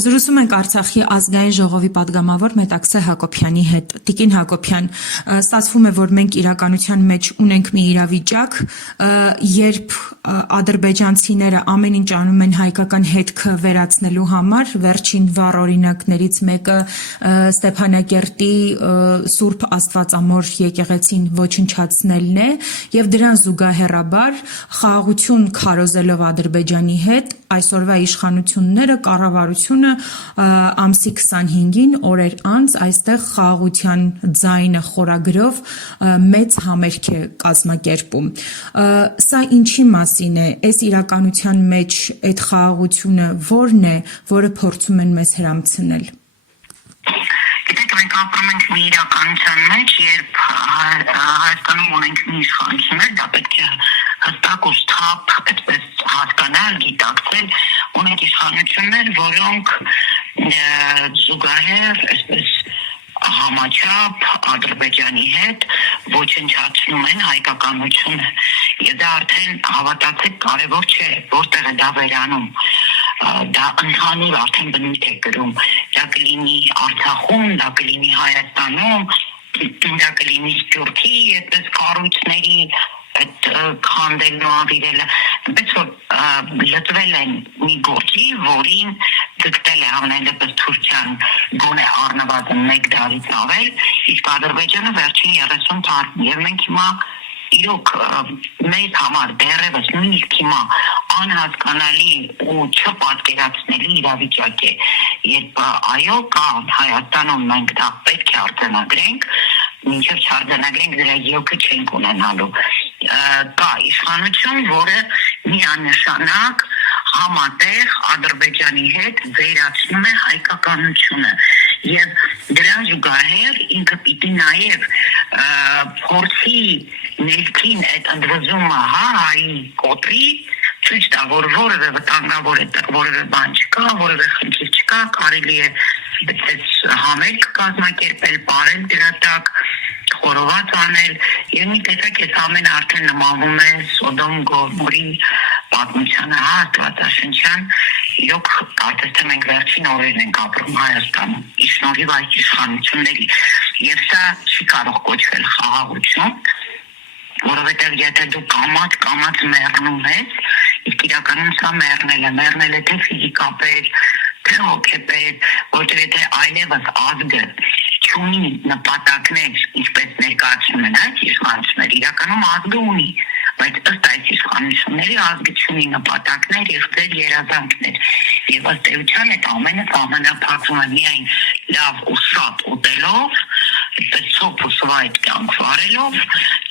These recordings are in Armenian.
Զրուցում ենք Արցախի ազգային ժողովի պատգամավոր Մետաքսե Հակոբյանի հետ։ Տիկին Հակոբյան, ստացվում է, որ մենք իրականության մեջ ունենք մի իրավիճակ, երբ ադրբեջանցիները ամեն ինչ անում են հայկական հետքը վերացնելու համար, վերջին վառ օրինակներից մեկը Ստեփանակերտի Սուրբ Աստվածամոր եկեղեցին ոչնչացնելն է, եւ դրան զուգահեռաբար խաղաղություն քարոզելով Ադրբեջանի հետ այսօրվա իշխանությունները կառավարությունը ամսի 25-ին օրեր անց այստեղ խաղաղության ձայնը խորագրով մեծ համերգ է կազմակերպում։ Սա ինչի մասին է, այս իրականության մեջ այդ խաղաղությունը որն է, որը փորձում են մեզ հրամցնել։ Գիտեք, մենք ապրում ենք մի իրականության մեջ, երբ Հայաստանում ունենք մի իշխանություններ, դա պետք է հստակ ու սթափ այդպես հասկանալ, գիտակցել, ունենք իշխանություններ, որոնք զուգահեռ այսպես համաչափ Ադրբեջանի հետ ոչնչացնում են հայկականությունը, եւ դա արդեն հավատացեք կարևոր չէ, որտեղ է դա վերանում, դա ընդհանուր արդեն բնույթ է կրում, դա կլինի Արցախում, դա կլինի Հայաստանում, դա կլինի Սփյուռքի այդպես կառույցների այդ քանդելն ու ավիրելը, այնպես որ լծվել են մի գործի, որին ձգտել է ամենայնպես Թուրքիան գոնե առնվազն 1 դարից ավել, իսկ Ադրբեջանը վերջին 30 տարին, եւ մենք հիմա իրոք մեծ համար դեռևս նույնիսկ հիմա անհասկանալի ու չպատկերացնելի իրավիճակ է, երբ այո կա Հայաստանում մենք դա պետք է արձանագրենք, մինչև չարձանագրենք դրա ելքը չենք ունենալու, կա իշխանություն, որը միանշանակ համատեղ Ադրբեջանի հետ վերացնում է հայկականությունը եւ դրան զուգահեռ ինքը պիտի նաեւ փորձի ներքին այդ ընդվզումը հայի կոտրի ցույց տա, որ որևէ վտանգավոր այդտեղ որևէ բան չկա, որևէ խնդիր չկա, կարելի է այդպես համերգ կազմակերպել, պարել դրա տակ, խորոված անել, եւ մի տեսակ այս ամենը արդեն նմանվում է Սոդոմ Գոմորի պատմությանը, Աստվածաշնչյան, իրոք կարծես թե մենք վերջին օրերն ենք ապրում Հայաստանում, շնորհիվ այս իշխանությունների, եւ սա չի կարող կոչվել խաղաղություն, որովհետեւ եթե դու կամած մեռնում ես, իսկ իրականում սա մեռնել է թե ֆիզիկապես, թե հոգեպես, որտեղ եթե այլևս ազգը չունի նպատակներ, ինչպես ներկայացնում են այս իշխանությունները, իրականում ազգը ունի, բայց ըստ այս իշխանությունների ազգը չունի նպատակներ եւ ձեր երազանքներ, եւ ըստ էության այդ ամենը սահմանափակվում է միայն լավ ու շատ ուտելով, այդպես սոփ ու սվայտ կյանք վարելով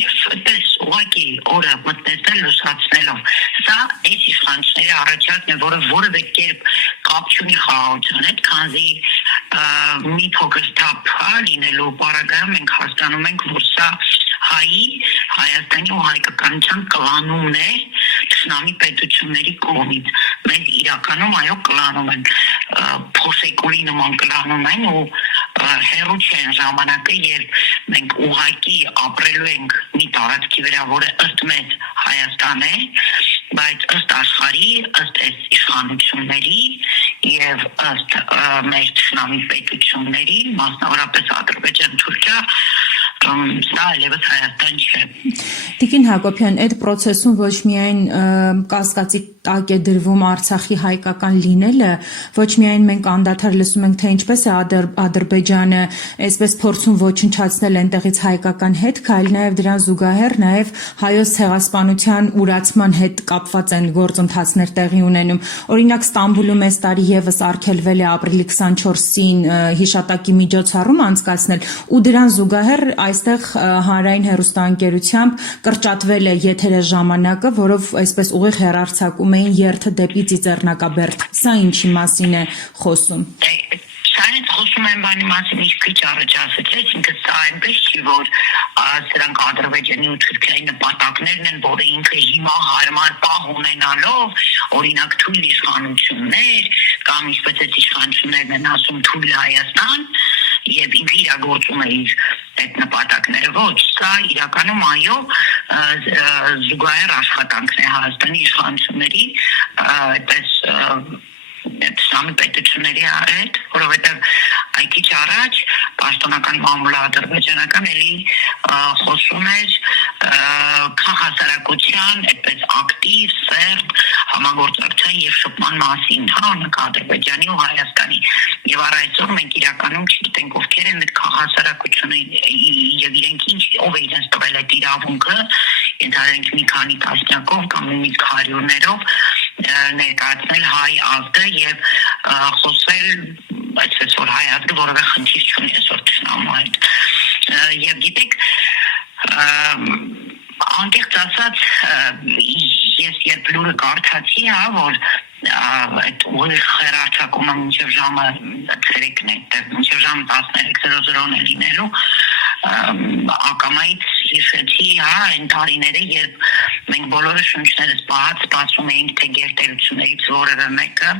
եւ այդպես ուղղակի օրը մտնեցնել լուսացնելով, սա այս իշխանությունների առաջարկն է, որը որևէ կերպ կապ չունի խաղաղության հետ, քանզի մի փոքր սթափ լինելու պարագայում մենք հասկանում ենք, որ սա Հայաստանի ու հայկականության կլանումն է թշնամի պետությունների կողմից, մենք իրականում այո կլանում են, փոսեկորի նման կլանում են ու հեռու չեն ժամանակը, երբ մենք ուղղակի ապրելու ենք մի տարածքի վրա, որը ըստ մեզ Հայաստան է, բայց ըստ աշխարհի, ըստ այս իշխանությունների եւ ըստ մեր թշնամի պետությունների, մասնավորապես Ադրբեջան, Թուրքիա, սա այլևս Հայաստան չէ։ Տիկին Հակոբյան, այդ process-ում ոչ միայն կասկածի տակ է դրվում Արցախի հայկական լինելը, ոչ միայն մենք անդադար լսում ենք, թե ինչպես է Ադրբեջանը այսպես փորձում ոչնչացնել այնտեղից հայկական հետք, այլ նաև դրան զուգահեռ նաև հայոց ցեղասպանության ուրացման հետ կապված են գործընթացներ տեղի ունենում։ Օրինակ Ստամբուլում այս տարի եւս արգելվել է ապրիլի 24-ին հիշատակի միջոցառում անցկացնել ու դրան զուգահեռ այստեղ հանրային հեռուստաընկերությամբ կրճատվել է եթերը ժամանակը, որով այսպես ուղիղ հեռարձակում էին երթը դեպի Ծիծեռնակաբերդ։ Սա ինչի մասին է խոսում։ Սրանից խոսում են բանի մասին ինչ քիչ առաջ ասացեց, ինքը սա այնպես չի, որ սրանք Ադրբեջանի ու Թուրքիայի նպատակներն են, որը ինքը հիմա հարմար պահ ունենալով, օրինակ թույլ իշխանություններ, կամ ինչպես այդ իշխանություններն են ասում թույլ Հայաստան, եւ ինքը իրագործում է իր այդ նպատակները, ոչ, սա իրականում այո զուգահեռ աշխատանքն է Հայաստանի իշխանությունների, այդպես Սամի պետությունների հետ, որովհետև այդ քիչ առաջ պաշտոնական մամուլը ադրբեջանական էլի խոսում էր քաղաքասարակության այդպես ակտիվ սերտ համագործակցության եւ շփման մասին, օրինակ Ադրբեջանի ու Հայաստանի եւ առ այսօր մենք իրականում չգիտենք ովքեր են այդ քաղաքասարակությունը եւ իրենք ով է իրենց տվել այդ իրավունքը, ենթադրենք մի քանի տասնյակով կամ նույնիսկ հարյուրներով ներկայացնել հայ ազգը եւ խոսել այսպես որ հայ ազգը որևէ խնդիր չունի այսօր ճշնամու հետ եւ գիտեք անկեղծ ասած ես երբ լուրը կարդացի որ այդ ուղիղ խերարչակումը մինչև ժամը 3-ն է մինչև ժամը 13:00-ն է լինելու ակամայից հիշեցի այն տարիները երբ մենք բոլորը շունչներս պահած սպասում էինք թե գերտերություններից որևէ մեկը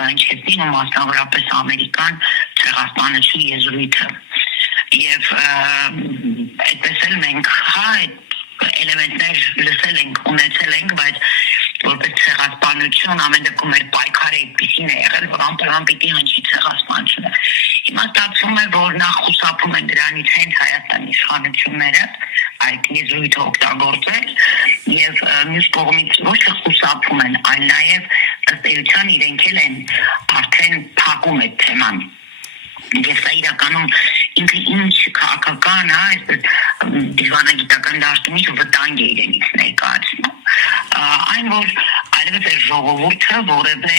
կանչեցնի ու մասնավորապես Ամերիկան ցեղասպանություն եզրույթը եւ այդպես էլ մենք էլեմենտներ լսել ենք ունեցել ենք բայց որպես ցեղասպանություն ամեն դեպքում մեր պայքարը այդպեսին է եղել որ անպայման պիտի հնչի ցեղասպանությունը հիմա ստացվում է որ նախ խուսափում են դրանից հենց Հայաստանի իշխանությունները այդ եզրույթը օգտագործել եւ մյուս կողմից ոչ թե խուսափում են այլ նաեւ ըստ էության իրենք էլ են արդեն փակում այդ թեման եւ սա իրականում ինքը ինչ քաղաքական այսպես դիվանագիտական դաշտումից վտանգ է իրենից ներկայացնում այն որ այլևս է ժողովուրդը որևէ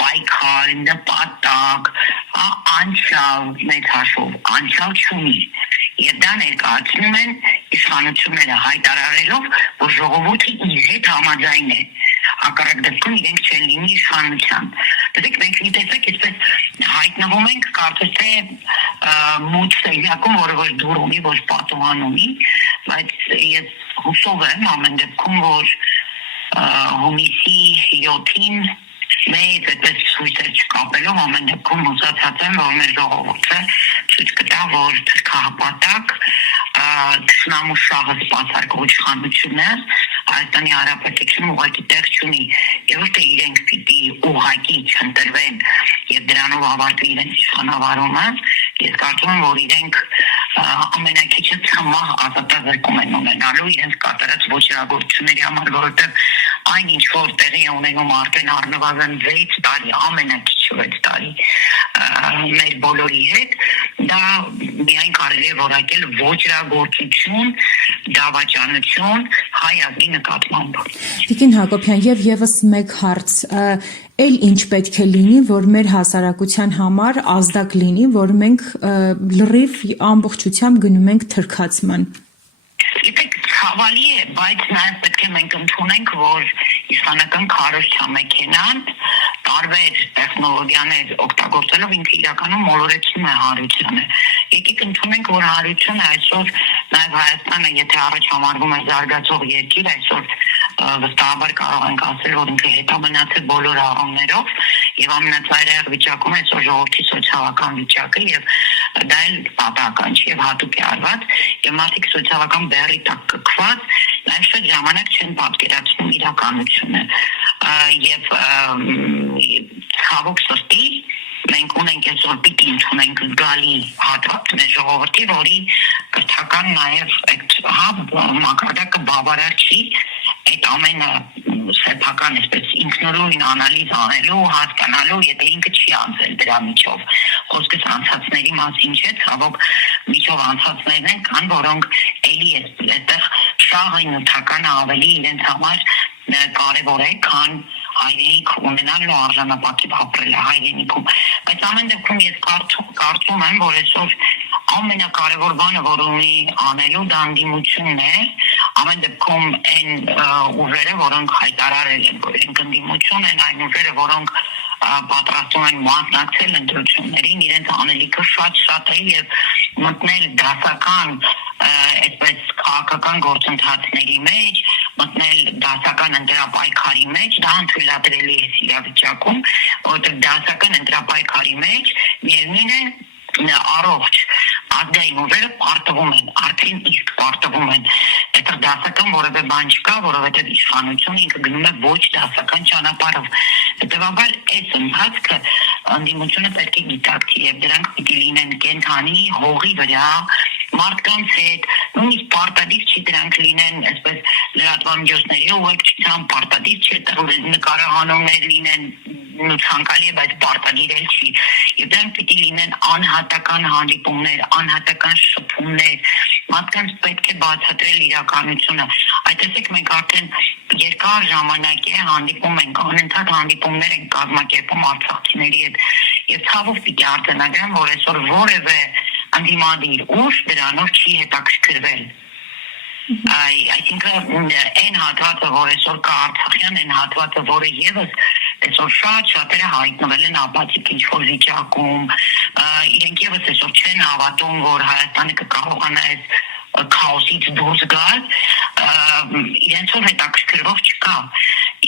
պայքար նպատակ անցյալ մեծ հաշվով անցյալ չունի եւ դա ներկայացնում են իշխանությունները հայտարարելով որ ժողովուրդը իր հետ համաձայն է հակառակ դեպքում իրենք չեն լինի իշխանության դեք մենք մի տեսակ այսպես հայտնվում ենք կարծես թե մութ սենյակում որը ոչ դուր ունի ոչ պատուհան ունի բայց ես հուսով եմ ամեն դեպքում որ հունիսի 7-ին մեծ այդպես ցույցեր չկապելով ամեն դեպքում հուսացած եմ որ մեր ժողովուրդը ցույց կտա որ թրքահապատակ դժնամու շահը սպասարկող իշխանություններ Հայաստանի Հանրապետությունում ուղղակի տեղ չունի եւ ոչ թե իրենք պիտի ուղղակի չընտրվեն եւ դրանով ավարտվի իրենց իշխանավարումը ես կարծում եմ որ իրենք ամենակիչը ցամահ ազատազրկում են ունենալու իրենց կատարած ոչրագործությունների համար որովհետեւ այն ինչ որ տեղի է ունենում արդեն առնվազն 6 տարի ամենակիչը 6 տարի մեր բոլորի հետ դա միայն կարելի է որակել ոչրագործություն դավաճանություն հայ ազգի նկատմամբ Տիկին Հակոբյան եւ եւս մեկ հարց Էլ ինչ պետք է լինի, որ մեր հասարակության համար ազդակ լինի, որ մենք լրիվ ամբողջությամբ գնում ենք թրքացման։ Գիտեք, ցավալի է, բայց նաև պետք է մենք ընդունենք, որ իսլամական քարոզչամեքենան տարբեր տեխնոլոգիաներ օգտագործելով ինքը իրականում մոլորեցնում է հանրությանը։ Եկեք ընդունենք, որ հանրությունը այսօր նաև Հայաստանը, եթե առաջ համարվում է զարգացող երկիր, այսօր վստահաբար կարող ենք ասել, որ ինքը հետամնաց է բոլոր առումներով եւ ամենածայրահեղ վիճակում է այսօր ժողովրդի սոցիալական վիճակը եւ դա էլ պատահական չի եւ հատուկ է արված եւ մարդիկ սոցիալական բեռի տակ կքված նաեւ շատ ժամանակ չեն պատկերացնում իրականությունը եւ ցավոք սրտի մենք ունենք այսօր պիտի ընդունենք գալի հատված մեր ժողովրդի, որի կրթական նաև այդ մակարդակը բավարար չի այդ ամենը սեփական այսպես ինքնուրույն անալիզ անելու, հասկանալու, եթե ինքը չի անցել դրա միջով։ Խոսքս անցածների մասին չէ, ցավոք միջով անցածներն են, կան, որոնք էլի այդտեղ շահը նյութականը ավելի իրենց համար կարևոր է, քան հայրենիք ունենալն ու արժանապատիվ ապրելը հայրենիքում։ Բայց ամեն դեպքում ես կարծում եմ, որ այսօր ամենակարևոր բանը, որ ունի անելու դա ընդդիմությունն է, ամեն դեպքում այն ուժերը, որոնք հայտարարել են, որ իրենք ընդդիմություն են, այն ուժերը, որոնք պատրաստում են մասնակցել ընտրություններին, իրենց անելիքը շատ է եւ մտնել դասական այսպես քաղաքական գործընթացների մեջ, մտնել դասական ընտրապայքարի մեջ, դա անթույլատրելի է իրավիճակում, որովհետեւ դասական ընտրապայքարի մեջ միևնույն է առողջ ազգային ուժերը պարտվում են, արդեն իսկ պարտվում են։ Այդ դասական որևէ բան չկա, որովհետև իշխանությունը ինքը գնում է ոչ դասական ճանապարհով։ Հետևաբար այս ընթացքը անդիմությունը պետք է գիտակցի եւ դրանք պիտի լինեն կենթանի հողի վրա մարդկանց հետ, նույնիսկ պարտադիր չի դրանք լինեն այսպես լրատվամիջոցների ուղեկցությամբ, պարտադիր չէ նկարահանումներ լինեն ցանկալի է, բայց պարտադիր էլ չի։ Եվ դրանք պիտի լինեն անհատական հանդիպումներ, անհատական շփումներ, մարդկանց պետք է բացատրել իրականությունը։ Այդտեղ մենք արդեն երկար ժամանակ է հանդիպում ենք, անընդհատ հանդիպումներ ենք կազմակերպում արցախցիների հետ եւ ցավով պիտի արձանագրեմ, որ այսօր որևէ անդիմադիր ուժ դրանով չի հետաքրքրվել։ Այսինքն այն հատվածը, որ այսօր կա Արցախյան, այն հատվածը, որը եւս այսօր շատերը հայտնվել են ապացիկ ինչ-որ վիճակում, իրենք եւս այսօր չեն հավատում, որ Հայաստանը կկարողանա այս քաոսից դուրս գալ, իրենցով հետաքրքրվող չկա։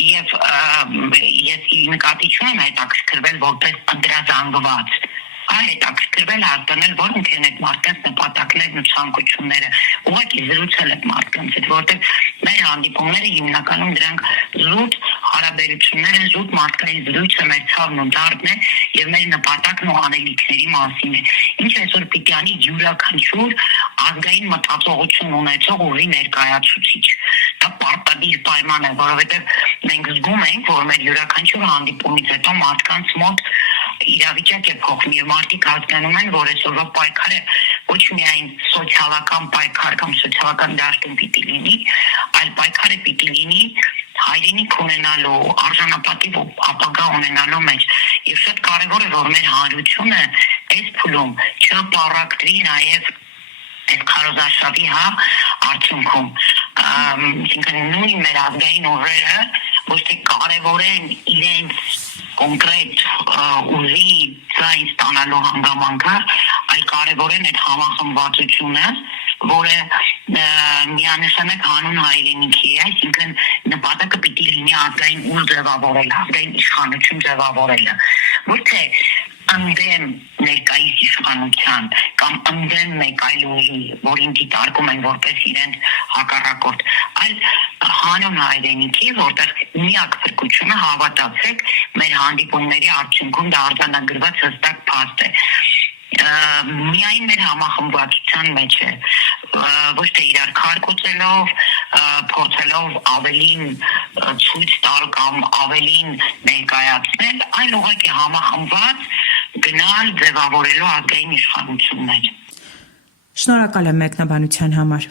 Եվ ես նկատի չունեմ հետաքրքրվել որպես ընդրազանգված, հետաքրքրվել հաստատել որոնք են այդ մարդկանց նպատակներն ու ցանկությունները, ուղղակի զրուցել այդ մարդկանց հետ, որտեղ մեր հանդիպումները հիմնականում դրանք զուտ հարաբերություններ են, զուտ մարդկային զրույցը մեր ցավն ու դարդն է եւ մեր նպատակն ու անելիքների մասին է։ Ինչ այսօր պիտի անի յուրաքանչյուր ազգային մտածողություն ունեցող ուժի ներկայացուցիչ։ Դա պարտադիր պայման է, որովհետեւ մենք զգում ենք, որ մեր յուրաքանչյուր հանդիպումից հետո մարդկանց մոտ իրավիճակ է փոխվում եւ մարդիկ հասկանում են, որ այսօրվա պայքարը ոչ միայն սոցիալական պայքար կամ սոցիալական դաշտում պիտի լինի, այլ պայքարը պիտի լինի հայրենիք ունենալու, արժանապատիվ ապագա ունենալու մեջ։ Եվ շատ կարևոր է, որ մեր հանրությունը այս փուլում չապարակվի նաեւ այդ քարոզարշավի արդյունքում։ Այսինքն նույն մեր ազգային ուժերը ոչ թե կարևորեն իրենց կոնկրետ ուժի ձայն ստանալու հանգամանքը, այլ կարևորեն այդ համախմբվածությունը, որը միանշանակ հանուն հայրենիքի է, այսինքն նպատակը պիտի լինի ազգային ուժ ձևավորել, ազգային իշխանություն ձևավորելը, ոչ թե ընդդեմ ներկայիս իշխանության կամ ընդդեմ մեկ այլ ուժի, որին դիտարկում են որպես իրենց հակառակորդ, այլ հանուն հայրենիքի, որտեղ միակ փրկությունը, հավատացեք, մեր հանդիպումների արդյունքում դա արձանագրված հստակ փաստ է։ Միայն մեր համախմբվածության մեջ է, ոչ թե իրար քարկոծելով, փորձելով ավելին ցույց տալ կամ ավելին ներկայացնել, այլ ուղղակի համախմբված գնալ ձևավորելու ազգային իշխանություններ։ Շնորհակալ եմ մեկնաբանության համար։